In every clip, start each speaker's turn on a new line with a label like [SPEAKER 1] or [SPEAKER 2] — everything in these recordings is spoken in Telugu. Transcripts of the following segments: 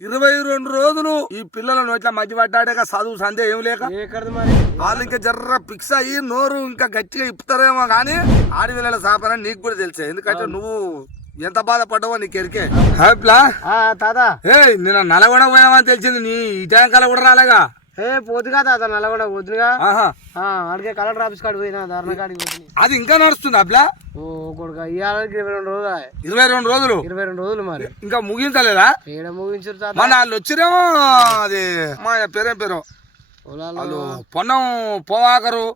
[SPEAKER 1] ఇరవై రెండు రోజులు ఈ పిల్లలను ఇట్లా మధ్య పడ్డాక చదువు సందే ఏం లేక? వాళ్ళు ఇంకా జర్ర ఫిక్స్ అయ్యి నోరు ఇంకా గట్టిగా ఇప్పుతారేమో కానీ ఆడపిల్లల సాపన నీకు కూడా తెలుసే. ఎందుకంటే నువ్వు ఎంత బాధపడ్డావో నీకు ఎరికే. హ్యాప్లా
[SPEAKER 2] ఆ తాత.
[SPEAKER 1] ఏ నిన్న నల్గొండ పోయామని తెలిసింది. నీ ఈ టైంకాల కూడా రాలేగా?
[SPEAKER 2] ఏ నల్లగొండ వద్దుగా అడిగే కలెక్టర్ ఆఫీస్ కాడికి పోయినా ధర్నా కాడికి పోతుంది.
[SPEAKER 1] అది ఇంకా నడుస్తుంది అప్లా
[SPEAKER 2] ఓ కొడుక ఇవాళకి ఇరవై రెండు రోజులు.
[SPEAKER 1] ఇరవై రెండు రోజులు?
[SPEAKER 2] ఇరవై రెండు రోజులు మరి.
[SPEAKER 1] ఇంకా ముగించలేదా?
[SPEAKER 2] ఏడ ముగించారు తాత.
[SPEAKER 1] మన వాళ్ళు వచ్చిరేమో అది మా పేరేం పేరు? వాళ్ళు పొన్నం పోవాకరు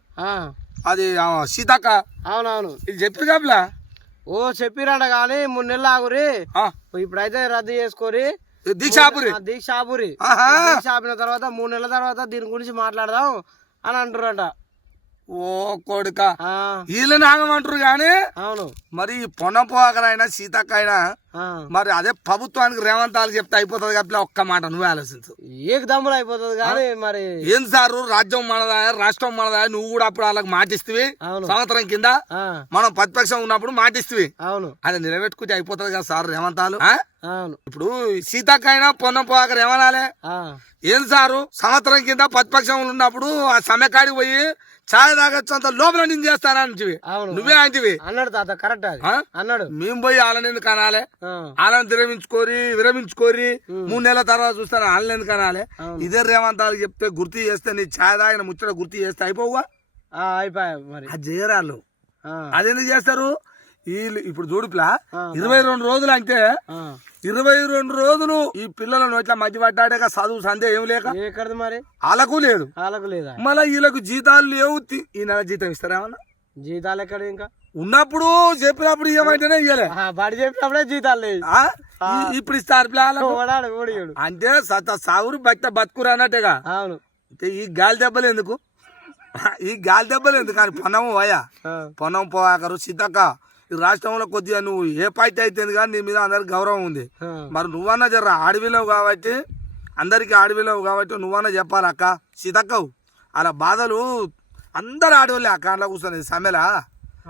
[SPEAKER 1] అది సీతక్క.
[SPEAKER 2] అవునవును.
[SPEAKER 1] ఇది చెప్పి కాపులా
[SPEAKER 2] ఓ చెప్పిరంట కానీ మూడు నెలలు ఆగురి. ఇప్పుడైతే రద్దు చేసుకోరి
[SPEAKER 1] దీక్షాపురి.
[SPEAKER 2] ఆ, దీక్ష ఆపురి
[SPEAKER 1] ఆహా.
[SPEAKER 2] దీక్ష ఆపిన తర్వాత మూడు నెలల తర్వాత దీని గురించి మాట్లాడదాం అని అంటారంట
[SPEAKER 1] ఓ కొడుక. వీళ్ళని ఆగమంటారు కానీ
[SPEAKER 2] అవును.
[SPEAKER 1] మరి ఈ పొన్నం మరి అదే ప్రభుత్వానికి రేవంతాలు చెప్తే అయిపోతుంది కాబట్టి ఒక్క మాట నువ్వే ఆలోచించు.
[SPEAKER 2] ఏక దమ్ములు అయిపోతుంది కానీ మరి
[SPEAKER 1] ఏం సారు? రాజ్యం మనదా రాష్ట్రం మనదా నువ్వు కూడా అప్పుడు వాళ్ళకి మాటిస్తువి. సంవత్సరం కింద మనం ప్రతిపక్షం ఉన్నప్పుడు మాటిస్తువి.
[SPEAKER 2] అవును.
[SPEAKER 1] అది నిలబెట్టుకుంటే అయిపోతుంది కదా సార్ రేవంతాలు ఇప్పుడు సీతక్క అయినా పొన్నం పోవాకర్ ఏమనాలే ఏం సారు? సంవత్సరం కింద ప్రతిపక్షంలో ఉన్నప్పుడు ఆ సమ్మెకాడికి పోయి ఛాయ్ తాగొచ్చు అంత లోపల నేను చేస్తానంటివి
[SPEAKER 2] అవును.
[SPEAKER 1] నువ్వే అంటివి.
[SPEAKER 2] అన్నాడు తాత కరెక్ట్? అన్నాడు.
[SPEAKER 1] మేము పోయి వాళ్ళని
[SPEAKER 2] ఆ,
[SPEAKER 1] వాళ్ళని విరమించుకోరి విరమించుకోరి మూడు నెలల తర్వాత చూస్తాను వాళ్ళని ఎందుకు అనాలే. ఇదే రేవంతాలు చెప్తే గుర్తు చేస్తే నీ ఛాయ్ తాగిన ముచ్చట గుర్తు చేస్తే అయిపోవా
[SPEAKER 2] అయిపోయా మరి.
[SPEAKER 1] అది చేయరాళ్ళు.
[SPEAKER 2] ఆ,
[SPEAKER 1] అదెందుకు చేస్తారు? వీళ్ళు ఇప్పుడు చూడుపులా. ఇరవై రెండు రోజులు అంటే. ఇరవై రెండు రోజులు ఈ పిల్లలను ఇట్లా మధ్య పడ్డాక చదువు సందే ఏం లేక?
[SPEAKER 2] మరి?
[SPEAKER 1] వాళ్ళకు లేదు.
[SPEAKER 2] వాళ్ళకు లేదా?
[SPEAKER 1] మళ్ళీ వీళ్ళకు జీతాలు లేవు ఈ నెల జీతం ఇస్తారేమన్నా?
[SPEAKER 2] జీతాలు ఎక్కడ ఇంకా?
[SPEAKER 1] ఉన్నప్పుడు చెప్పినప్పుడు ఇవ్వమంటేనే
[SPEAKER 2] ఆ, బడి చెప్పినప్పుడే జీతాలు లేదు
[SPEAKER 1] ఇప్పుడు ఇస్తారు
[SPEAKER 2] ఓడియాడు
[SPEAKER 1] అంటే సత సాగురు బట్ట బతుకురు అన్నట్టుగా?
[SPEAKER 2] అవును.
[SPEAKER 1] ఈ గాలి దెబ్బలు ఎందుకు? ఈ గాలి దెబ్బలు ఎందుకు? కానీ పొన్నము పోయా? పొన్నం పోవాకరు సీతక్క ఈ రాష్ట్రంలో కొద్దిగా నువ్వు ఏ పార్టీ అయితే కానీ నీ మీద అందరికి గౌరవం ఉంది. మరి నువ్వన్నా జర ఆడవిలేవు కాబట్టి అందరికి ఆడవిలేవు కాబట్టి నువ్వన్నా చెప్పాలి అక్క సీతక్కవు అలా బాధలు అందరు ఆడవాళ్ళే అక్క అందులో కూర్చొని సమ్మెలా?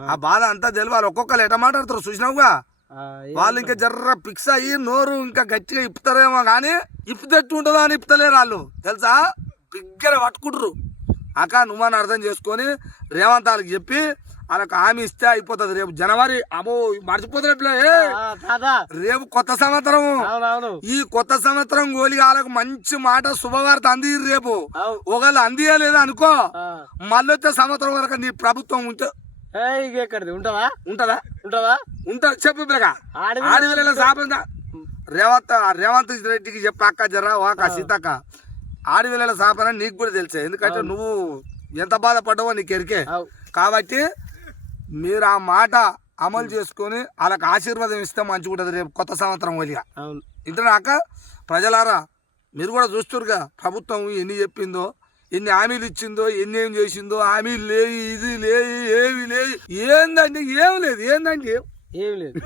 [SPEAKER 1] ఆ. బాధ అంతా తెలియాలి ఒక్కొక్కరు ఎట మాట్లాడతారు చూసినావుగా?
[SPEAKER 2] ఆ,
[SPEAKER 1] వాళ్ళు ఇంకా జర్ర ఫిక్స్ అయ్యి నోరు ఇంకా గట్టిగా ఇప్పుతారేమో కానీ ఇప్పుతెట్టు ఉంటుందో అని ఇప్పుతలేరు వాళ్ళు. తెలుసా? బిగ్గర పట్టుకుంటారు అక్క నువ్వని అర్థం చేసుకొని రేవంత్ వాళ్ళకి చెప్పి వాళ్ళకి హామీ ఇస్తే అయిపోతుంది. రేపు జనవరి అమ్మో మర్చిపోతున్నట్లే రేపు కొత్త సంవత్సరం. ఈ కొత్త సంవత్సరం గోలి వాళ్ళకు మంచి మాట శుభవార్త అంది రేపు. ఒకవేళ అందియలేదు అనుకో
[SPEAKER 2] ఆ.
[SPEAKER 1] మళ్ళీ వచ్చే సంవత్సరం వరకు నీ ప్రభుత్వం ఉంటే
[SPEAKER 2] ఉంటదా?
[SPEAKER 1] ఉంటదా?
[SPEAKER 2] ఉంటదా?
[SPEAKER 1] ఉంటా చెప్పు బిరగా
[SPEAKER 2] ఆడవి
[SPEAKER 1] ఆడవిల సాపంగా రేవంత్ రేవంత్ రెడ్డికి చెప్పు అక్క జర వాక సీతక్క. ఆడవిల సాపన నీకు కూడా తెలుసే. ఎందుకంటే నువ్వు ఎంత బాధపడ్డావో నీకు ఎరికే. కాబట్టి మీరు ఆ మాట అమలు చేసుకొని వాళ్ళకి ఆశీర్వాదం ఇస్తే మంచిగా ఉంటుంది రేపు కొత్త సంవత్సరం
[SPEAKER 2] అవును.
[SPEAKER 1] ఇంతనాక ప్రజలారా మీరు కూడా చూస్తురుగా ప్రభుత్వం ఎన్ని చెప్పిందో ఎన్ని హామీలు ఇచ్చిందో ఎన్ని ఏం చేసిందో హామీలు లేవు ఇది లేవు ఏవి లేవు ఏందంటే ఏం లేదు ఏందంటే
[SPEAKER 2] ఏం లేదు.